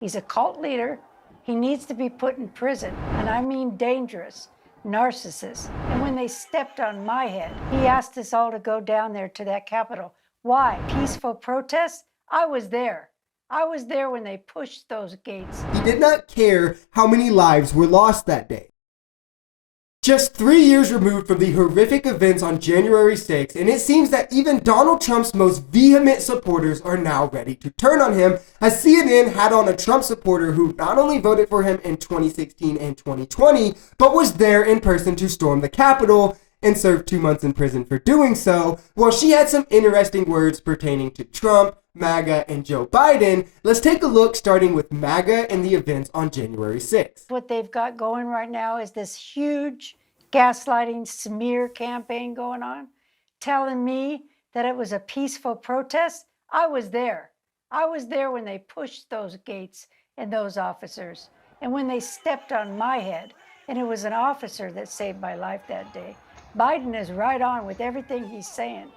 He's a cult leader. He needs to be put in prison, and I mean dangerous, narcissist. And when they stepped on my head, he asked us all to go down there to that Capitol. Why? Peaceful protests? I was there. I was there when they pushed those gates. He did not care how many lives were lost that day. Just 3 years removed from the horrific events on January 6th, and it seems that even Donald Trump's most vehement supporters are now ready to turn on him, as CNN had on a Trump supporter who not only voted for him in 2016 and 2020, but was there in person to storm the Capitol and served 2 months in prison for doing so. Well, she had some interesting words pertaining to Trump, MAGA, and Joe Biden. Let's take a look, starting with MAGA and the events on January 6th. What they've got going right now is this huge gaslighting smear campaign going on, telling me that it was a peaceful protest. I was there. I was there when they pushed those gates and those officers, and when they stepped on my head, and it was an officer that saved my life that day. Biden is right on with everything he's saying.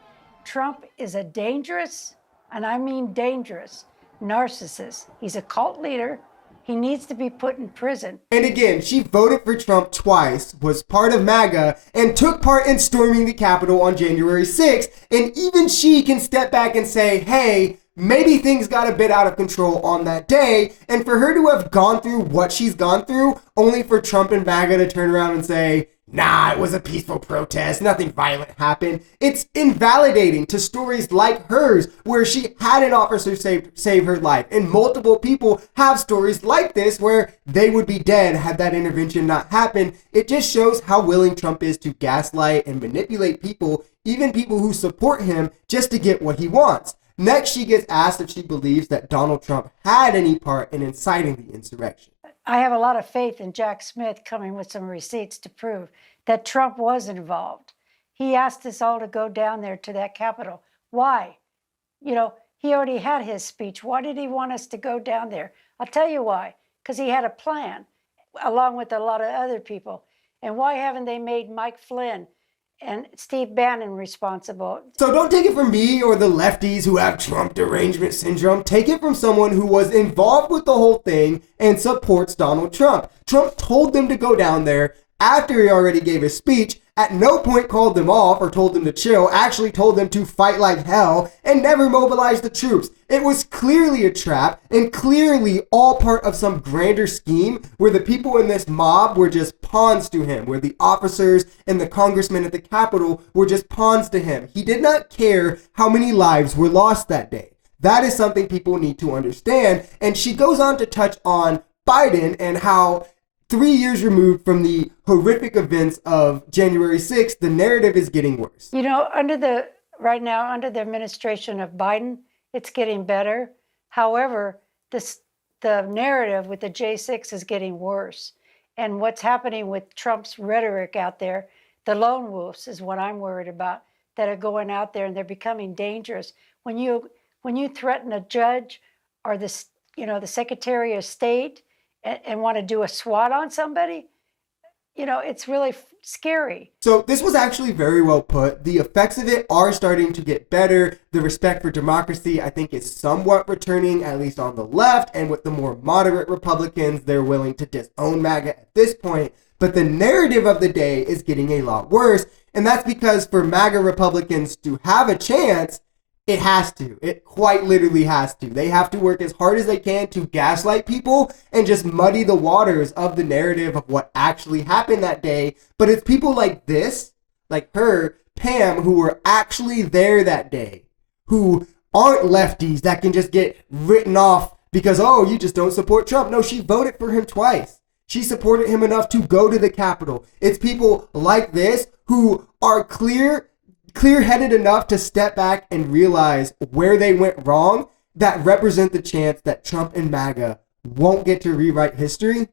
Trump is a dangerous, and I mean dangerous, narcissist. He's a cult leader. He needs to be put in prison. And again, she voted for Trump twice, was part of MAGA, and took part in storming the Capitol on January 6th. And even she can step back and say, hey, maybe things got a bit out of control on that day. And for her to have gone through what she's gone through, only for Trump and MAGA to turn around and say, nah, it was a peaceful protest, nothing violent happened. It's invalidating to stories like hers, where she had an officer save her life. And multiple people have stories like this where they would be dead had that intervention not happened. It just shows how willing Trump is to gaslight and manipulate people, even people who support him, just to get what he wants. Next, she gets asked if she believes that Donald Trump had any part in inciting the insurrection. I have a lot of faith in Jack Smith coming with some receipts to prove that Trump was involved. He asked us all to go down there to that Capitol. Why? You know, he already had his speech. Why did he want us to go down there? I'll tell you why. Because he had a plan, along with a lot of other people. And why haven't they made Mike Flynn and Steve Bannon responsible? So don't take it from me or the lefties who have Trump derangement syndrome. Take it from someone who was involved with the whole thing and supports Donald Trump. Trump told them to go down there after he already gave his speech. At no point called them off or told them to chill, actually told them to fight like hell, and never mobilized the troops. It was clearly a trap, and clearly all part of some grander scheme where the people in this mob were just pawns to him, where the officers and the congressmen at the Capitol were just pawns to him. He did not care how many lives were lost that day. That is something people need to understand. And she goes on to touch on Biden and how 3 years removed from the horrific events of January 6th, the narrative is getting worse. You know, right now, under the administration of Biden, it's getting better. However, the narrative with the J6 is getting worse. And what's happening with Trump's rhetoric out there, the lone wolves is what I'm worried about, that are going out there and they're becoming dangerous. When you threaten a judge or the Secretary of State and want to do a SWAT on somebody, you know, it's really scary. So this was actually very well put. The effects of it are starting to get better. The respect for democracy, I think, is somewhat returning, at least on the left. And with the more moderate Republicans, they're willing to disown MAGA at this point. But the narrative of the day is getting a lot worse. And that's because for MAGA Republicans to have a chance, it has to. It quite literally has to. They have to work as hard as they can to gaslight people and just muddy the waters of the narrative of what actually happened that day. But it's people like this, like her, Pam, who were actually there that day, who aren't lefties that can just get written off because, oh, you just don't support Trump. No, she voted for him twice. She supported him enough to go to the Capitol. It's people like this who are clear-headed enough to step back and realize where they went wrong, that represent the chance that Trump and MAGA won't get to rewrite history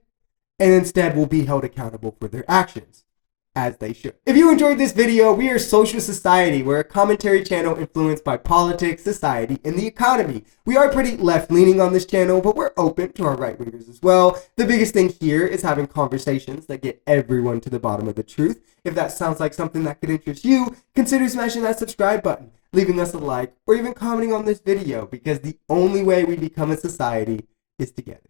and instead will be held accountable for their actions, as they should. If you enjoyed this video, we are Social Society. We're a commentary channel influenced by politics, society, and the economy. We are pretty left-leaning on this channel, but we're open to our right-wingers as well. The biggest thing here is having conversations that get everyone to the bottom of the truth. If that sounds like something that could interest you, consider smashing that subscribe button, leaving us a like, or even commenting on this video, because the only way we become a society is together.